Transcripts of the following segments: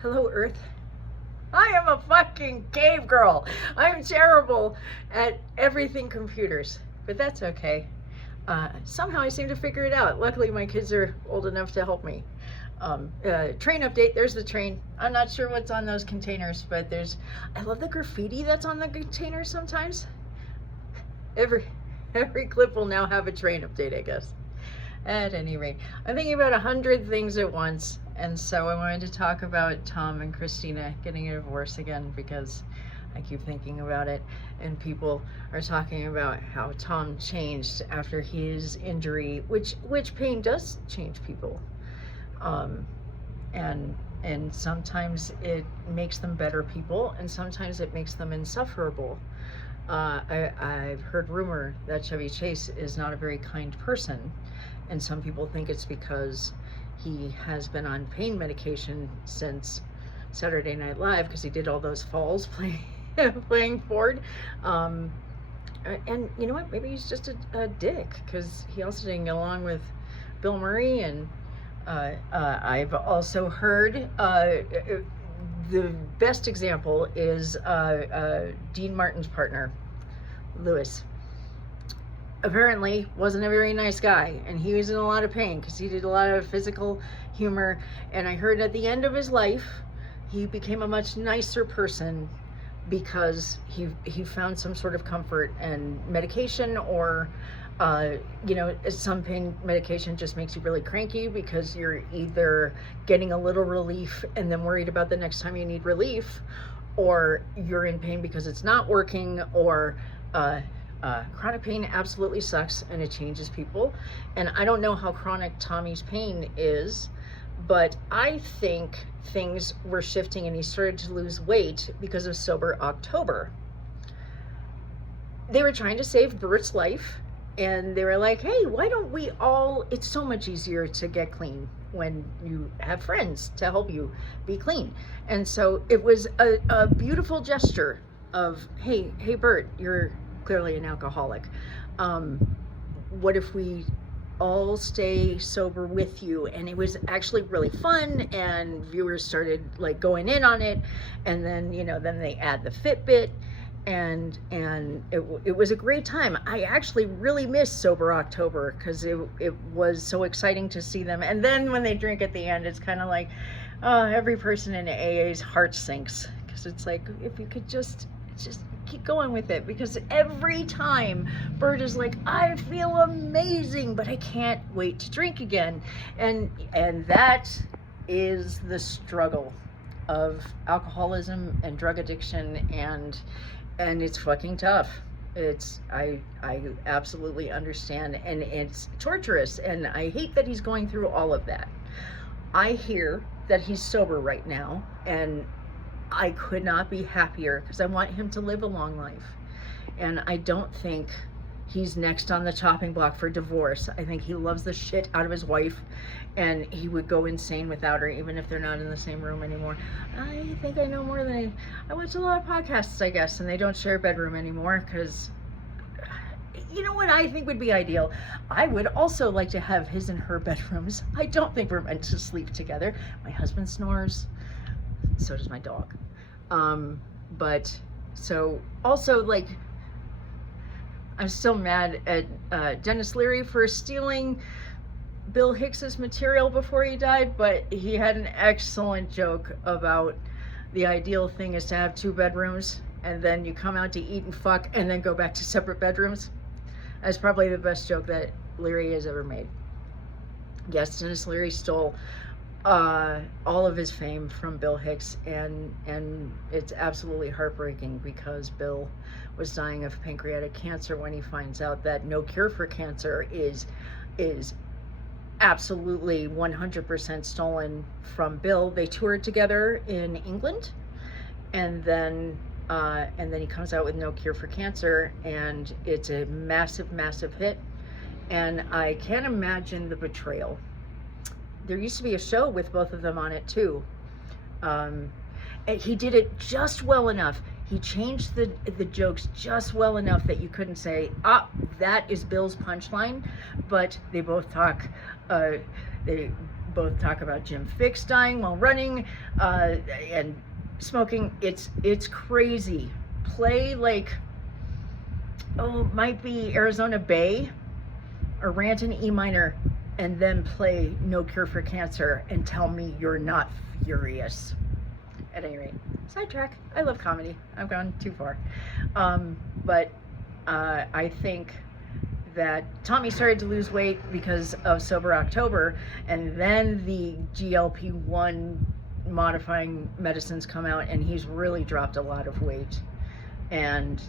Hello, Earth. I am a fucking cave girl. I'm terrible at everything computers, but that's okay. Somehow I seem to figure it out. Luckily, my kids are old enough to help me. Train update. There's the train. I'm not sure what's on those containers, but I love the graffiti that's on the containers sometimes. Every clip will now have a train update, I guess. At any rate, I'm thinking about 100 things at once, and so I wanted to talk about Tom and Christina getting a divorce again because I keep thinking about it, and people are talking about how Tom changed after his injury, which pain does change people, and sometimes it makes them better people, and sometimes it makes them insufferable. I've heard rumor that Chevy Chase is not a very kind person. And some people think it's because he has been on pain medication since Saturday Night Live because he did all those falls playing Ford. And you know what? Maybe he's just a dick because he also didn't get along with Bill Murray. And I've also heard the best example is Dean Martin's partner, Lewis. Apparently wasn't a very nice guy, and he was in a lot of pain because he did a lot of physical humor, and I heard at the end of his life he became a much nicer person because he found some sort of comfort and medication, or some pain medication just makes you really cranky because you're either getting a little relief and then worried about the next time you need relief, or you're in pain because it's not working, or chronic pain absolutely sucks and it changes people. And I don't know how chronic Tommy's pain is, but I think things were shifting and he started to lose weight because of Sober October. They were trying to save Bert's life, and they were like, hey, why don't we all, it's so much easier to get clean when you have friends to help you be clean. And so it was a beautiful gesture of, hey Bert, you're clearly an alcoholic. What if we all stay sober with you? And it was actually really fun, and viewers started like going in on it, and then then they add the Fitbit, and it was a great time. I actually really missed Sober October because it was so exciting to see them. And then when they drink at the end, it's kind of like, oh, every person in AA's heart sinks because it's like, if you could just keep going with it, because every time Bert is like, I feel amazing, but I can't wait to drink again. And that is the struggle of alcoholism and drug addiction, and it's fucking tough. I absolutely understand, and it's torturous, and I hate that he's going through all of that. I hear that he's sober right now, and I could not be happier because I want him to live a long life. And I don't think he's next on the chopping block for divorce. I think he loves the shit out of his wife, and he would go insane without her, even if they're not in the same room anymore. I think I know more than I watch a lot of podcasts, I guess, and they don't share a bedroom anymore because, you know what I think would be ideal? I would also like to have his and her bedrooms. I don't think we're meant to sleep together. My husband snores. So does my dog. But so also, like, I'm still mad at Dennis Leary for stealing Bill Hicks's material before he died, but he had an excellent joke about the ideal thing is to have 2 bedrooms and then you come out to eat and fuck and then go back to separate bedrooms. That's probably the best joke that Leary has ever made. Yes, Dennis Leary stole all of his fame from Bill Hicks, and it's absolutely heartbreaking because Bill was dying of pancreatic cancer when he finds out that no cure for cancer is absolutely 100% stolen from Bill. They toured together in England, and then he comes out with No Cure for Cancer, and it's a massive hit, and I can't imagine the betrayal. There used to be a show with both of them on it too. And he did it just well enough. He changed the jokes just well enough that you couldn't say, that is Bill's punchline. But they both talk, both talk about Jim Fixx dying while running, and smoking. It's crazy. Play like, might be Arizona Bay or Rant in E minor, and then play No Cure for Cancer and tell me you're not furious. At any rate, sidetrack. I love comedy. I've gone too far. But I think that Tommy started to lose weight because of Sober October, and then the GLP-1 modifying medicines come out, and he's really dropped a lot of weight. And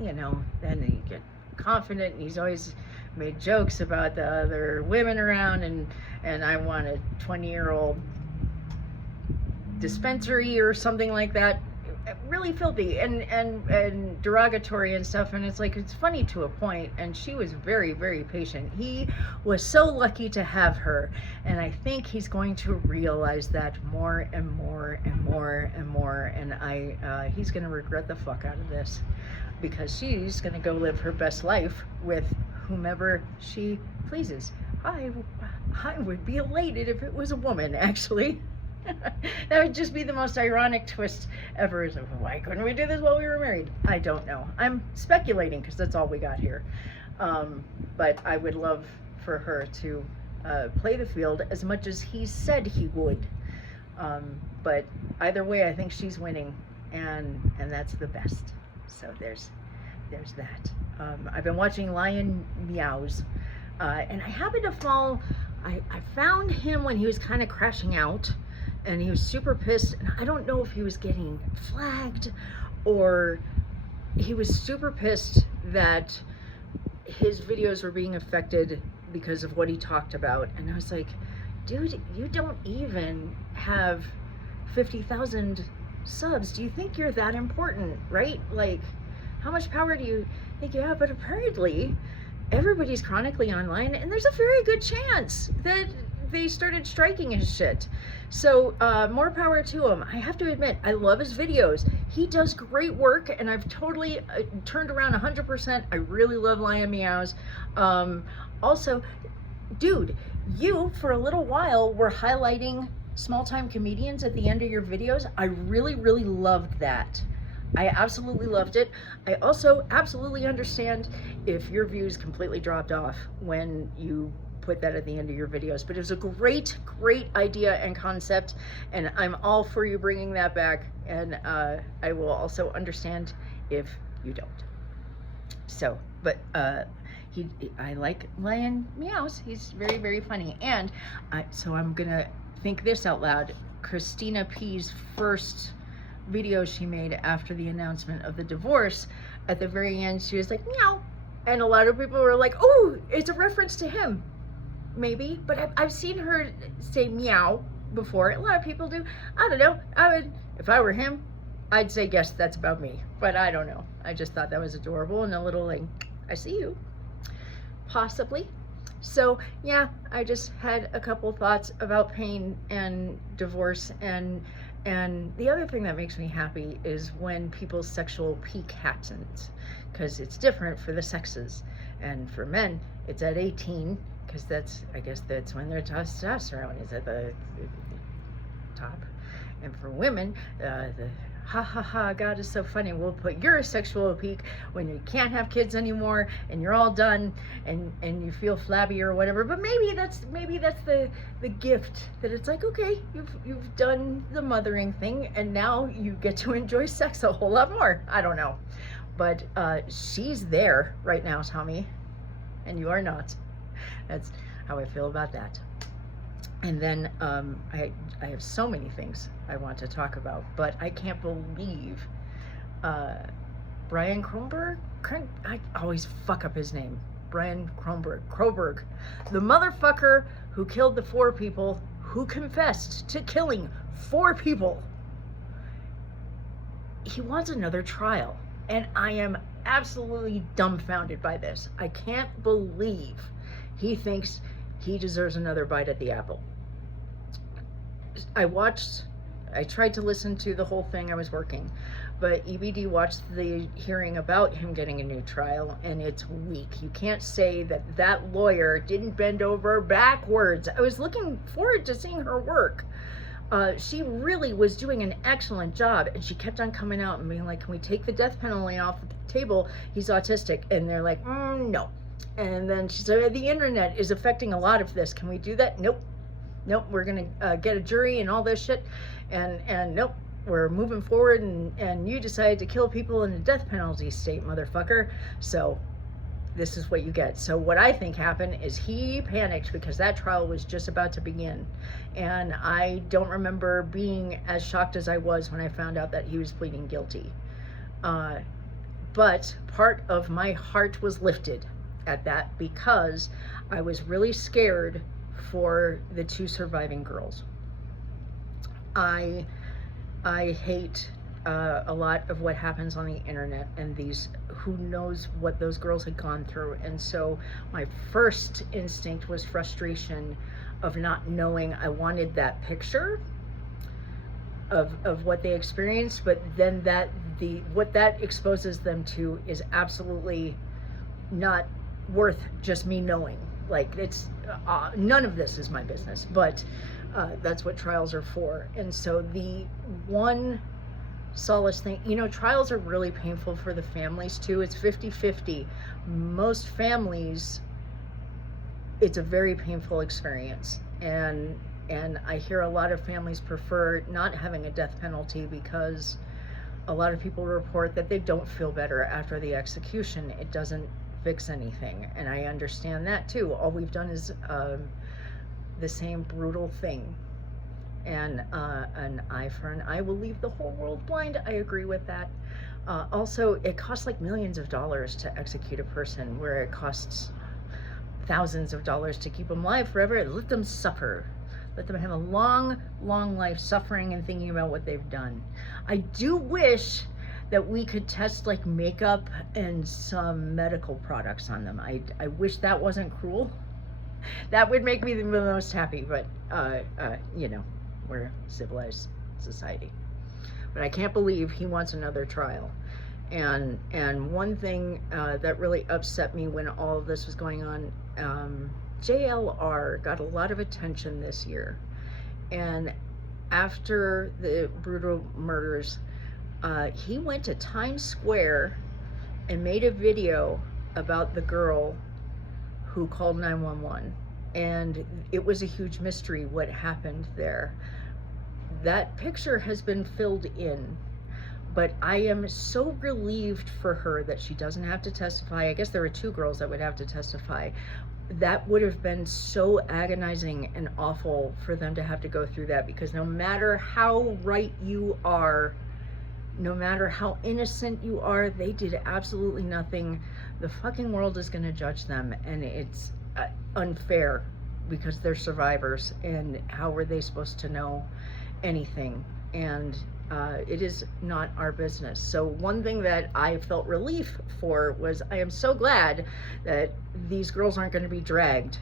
you know, then you get confident, and he's always made jokes about the other women around, and I want a 20-year-old dispensary or something like that. Really filthy and derogatory and stuff, and it's like, it's funny to a point, and she was very, very patient. He was so lucky to have her, and I think he's going to realize that more and more and more and more, and he's going to regret the fuck out of this, because she's going to go live her best life with whomever she pleases. I would be elated if it was a woman, actually. That would just be the most ironic twist ever. So why couldn't we do this while we were married? I don't know. I'm speculating because that's all we got here. But I would love for her to play the field as much as he said he would. But either way, I think she's winning, and that's the best. So there's that. I've been watching LionMeows, and I happened to fall. I found him when he was kind of crashing out, and he was super pissed, and I don't know if he was getting flagged or he was super pissed that his videos were being affected because of what he talked about. And I was like, dude, you don't even have 50,000 subs. Do you think you're that important, right? Like, how much power do you think you have? But apparently everybody's chronically online, and there's a very good chance that they started striking his shit. So more power to him. I have to admit, I love his videos. He does great work, and I've totally turned around 100%. I really love LionMeows. Also, dude, you for a little while were highlighting small-time comedians at the end of your videos. I really, really loved that. I absolutely loved it. I also absolutely understand if your views completely dropped off when you put that at the end of your videos, but it was a great idea and concept, and I'm all for you bringing that back, and I will also understand if you don't. So, but I like LionMeows. He's very, very funny, and so I'm gonna think this out loud. Christina P's first video she made after the announcement of the divorce, at the very end she was like, meow, and a lot of people were like, oh, it's a reference to him. Maybe, but I've seen her say meow before. A lot of people do. I don't know. I would, if I were him, I'd say, yes, that's about me. But I don't know. I just thought that was adorable, and a little like, I see you. Possibly. So yeah, I just had a couple thoughts about pain and divorce, and the other thing that makes me happy is when people's sexual peak happens, because it's different for the sexes, and for men it's at 18. Because I guess that's when their testosterone is at the top. And for women, the ha ha ha, God is so funny, we'll put your sexual peak when you can't have kids anymore and you're all done and you feel flabby or whatever. But maybe that's the gift, that it's like, okay, you've done the mothering thing, and now you get to enjoy sex a whole lot more. I don't know. But she's there right now, Tommy, and you are not. That's how I feel about that. And then I have so many things I want to talk about, but I can't believe Brian Kronberg. I always fuck up his name. Brian Kroberg, the motherfucker who killed the 4 people, who confessed to killing 4 people. He wants another trial, and I am absolutely dumbfounded by this. I can't believe he thinks he deserves another bite at the apple. I tried to listen to the whole thing. I was working. But EBD watched the hearing about him getting a new trial, and it's weak. You can't say that that lawyer didn't bend over backwards. I was looking forward to seeing her work. She really was doing an excellent job, and she kept on coming out and being like, can we take the death penalty off the table? He's autistic. And they're like, no. And then she said, the internet is affecting a lot of this. Can we do that? Nope. We're going to get a jury and all this shit. And nope. We're moving forward, and you decided to kill people in the death penalty state, motherfucker. So this is what you get. So what I think happened is he panicked because that trial was just about to begin. And I don't remember being as shocked as I was when I found out that he was pleading guilty. But part of my heart was lifted at that because I was really scared for the 2 surviving girls. I hate a lot of what happens on the internet, and who knows what those girls had gone through. And so my first instinct was frustration of not knowing. I wanted that picture of what they experienced, but then what that exposes them to is absolutely not worth just me knowing. Like, it's none of this is my business, but that's what trials are for. And so the one solace thing, trials are really painful for the families too. It's 50-50. Most families, it's a very painful experience. And I hear a lot of families prefer not having a death penalty because a lot of people report that they don't feel better after the execution. It doesn't fix anything. And I understand that too. All we've done is the same brutal thing, and an eye for an eye will leave the whole world blind. I agree with that. Also, it costs like millions of dollars to execute a person, where it costs thousands of dollars to keep them alive forever. Let them suffer. Let them have a long life suffering and thinking about what they've done. I do wish that we could test like makeup and some medical products on them. I wish that wasn't cruel. That would make me the most happy, but we're a civilized society. But I can't believe he wants another trial. And one thing that really upset me when all of this was going on, JLR got a lot of attention this year. And after the brutal murders, he went to Times Square and made a video about the girl who called 911, and it was a huge mystery what happened there. That picture has been filled in, but I am so relieved for her that she doesn't have to testify. I guess there were 2 girls that would have to testify. That would have been so agonizing and awful for them to have to go through that, because no matter how right you are, no matter how innocent you are, they did absolutely nothing. The fucking world is going to judge them, and it's unfair because they're survivors, and how were they supposed to know anything? And it is not our business. So one thing that I felt relief for was, I am so glad that these girls aren't going to be dragged,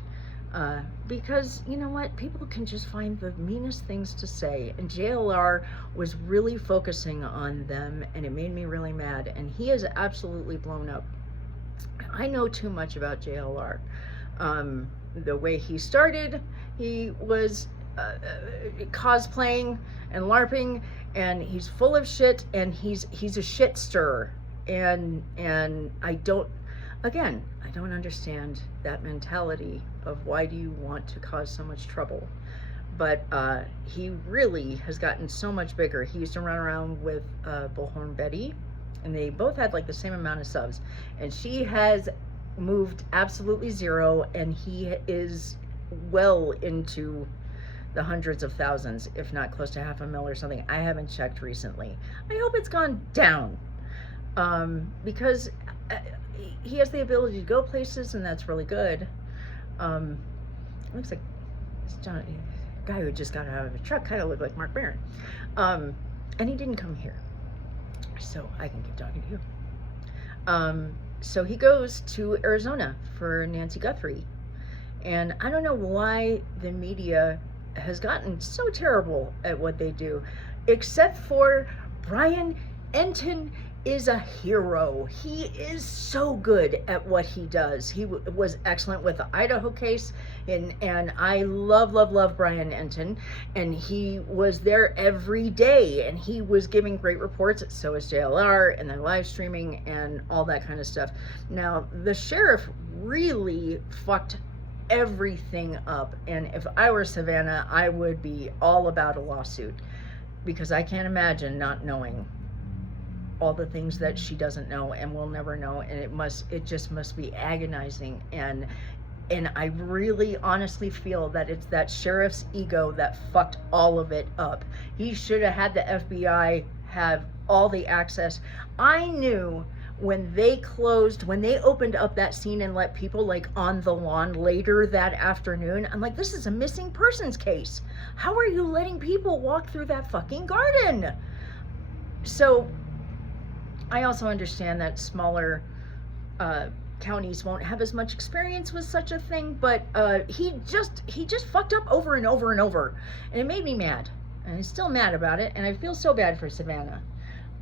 because you know what, people can just find the meanest things to say, and JLR was really focusing on them, and it made me really mad. And he is absolutely blown up. I know too much about JLR. The way he started, he was cosplaying and LARPing, and he's full of shit, and he's a shit stirrer. And I don't understand that mentality of why do you want to cause so much trouble. But he really has gotten so much bigger. He used to run around with Bullhorn Betty, and they both had like the same amount of subs, and she has moved absolutely zero, and he is well into the hundreds of thousands, if not close to 500,000 or something. I haven't checked recently. I hope it's gone down, because he has the ability to go places, and that's really good. Looks like it's John, a guy who just got out of a truck, kind of looked like Mark Barron. And he didn't come here, so I can keep talking to you. So he goes to Arizona for Nancy Guthrie, and I don't know why the media has gotten so terrible at what they do, except for Brian Entin is a hero. He is so good at what he does. He was excellent with the Idaho case, and I love Brian Entin, and he was there every day, and he was giving great reports. So is JLR, and then live streaming and all that kind of stuff. Now the sheriff really fucked everything up, and if I were Savannah, I would be all about a lawsuit, because I can't imagine not knowing all the things that she doesn't know and will never know, and it just must be agonizing. And I really honestly feel that it's that sheriff's ego that fucked all of it up. He should have had the FBI have all the access. I knew when they opened up that scene and let people like on the lawn later that afternoon, I'm like, this is a missing persons case. How are you letting people walk through that fucking garden? So I also understand that smaller counties won't have as much experience with such a thing, but he just fucked up over and over and over, and it made me mad, and I'm still mad about it, and I feel so bad for Savannah.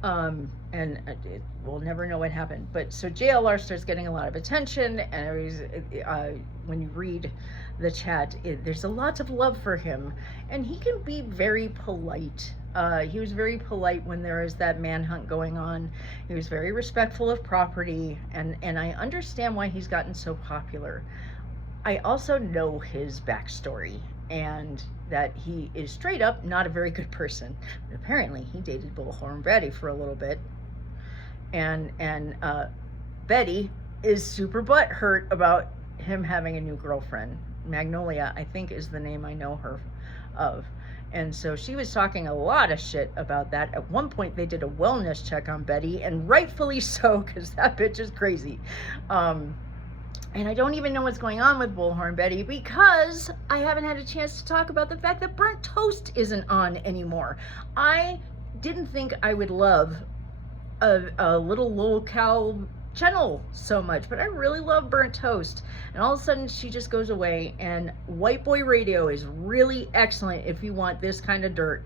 And we'll never know what happened. But so JLR starts getting a lot of attention, and when you read the chat, there's a lot of love for him, and he can be very polite. He was very polite when there was that manhunt going on. He was very respectful of property, and I understand why he's gotten so popular. I also know his backstory, and that he is straight up not a very good person. But apparently he dated Bullhorn Betty for a little bit, and Betty is super butthurt about him having a new girlfriend. Magnolia, I think, is the name I know her of. And so she was talking a lot of shit about that. At one point they did a wellness check on Betty, and rightfully so, because that bitch is crazy. And I don't even know what's going on with Bullhorn Betty, because I haven't had a chance to talk about the fact that Burnt Toast isn't on anymore. I didn't think I would love a little locale channel so much, but I really love Burnt Toast. And all of a sudden she just goes away, and White Boy Radio is really excellent if you want this kind of dirt.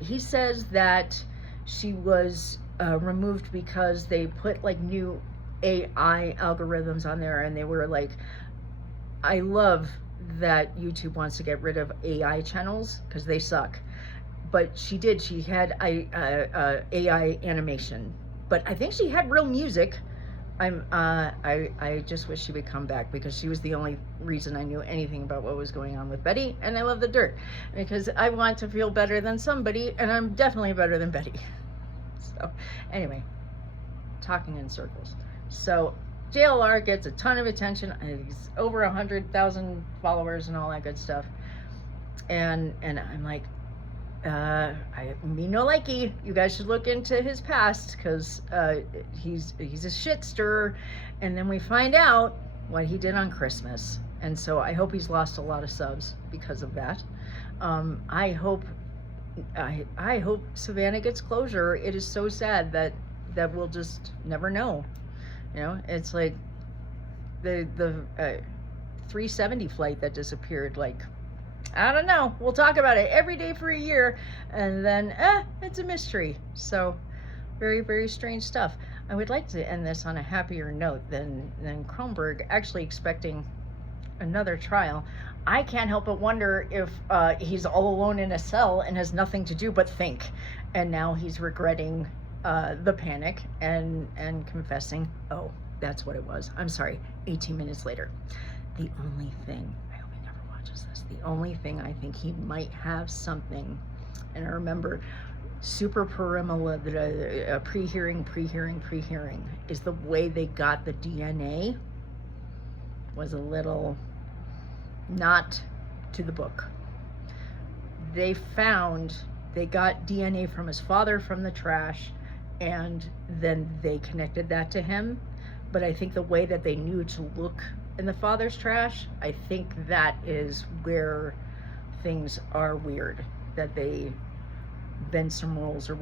He says that she was removed because they put like new AI algorithms on there, and they were like, I love that YouTube wants to get rid of AI channels because they suck, but she had AI animation, but I think she had real music. I just wish she would come back, because she was the only reason I knew anything about what was going on with Betty, and I love the dirt because I want to feel better than somebody, and I'm definitely better than Betty. So anyway, talking in circles. So JLR gets a ton of attention. He's over 100,000 followers and all that good stuff. And I'm like, me no likey. You guys should look into his past, because he's a shit stirrer. And then we find out what he did on Christmas. And so I hope he's lost a lot of subs because of that. I hope Savannah gets closure. It is so sad that we'll just never know. You know, it's like the 370 flight that disappeared. Like, I don't know. We'll talk about it every day for a year, and then it's a mystery. So very, very strange stuff. I would like to end this on a happier note than Kronberg actually expecting another trial. I can't help but wonder if he's all alone in a cell and has nothing to do but think, and now he's regretting the panic and confessing, oh, that's what it was. I'm sorry. 18 minutes later. The only thing, I hope he never watches this, the only thing I think he might have something, and I remember super perimeter, pre-hearing, is the way they got the DNA was a little not to the book. They got DNA from his father from the trash, and then they connected that to him. But I think the way that they knew to look in the father's trash, I think that is where things are weird, that they bend some rules or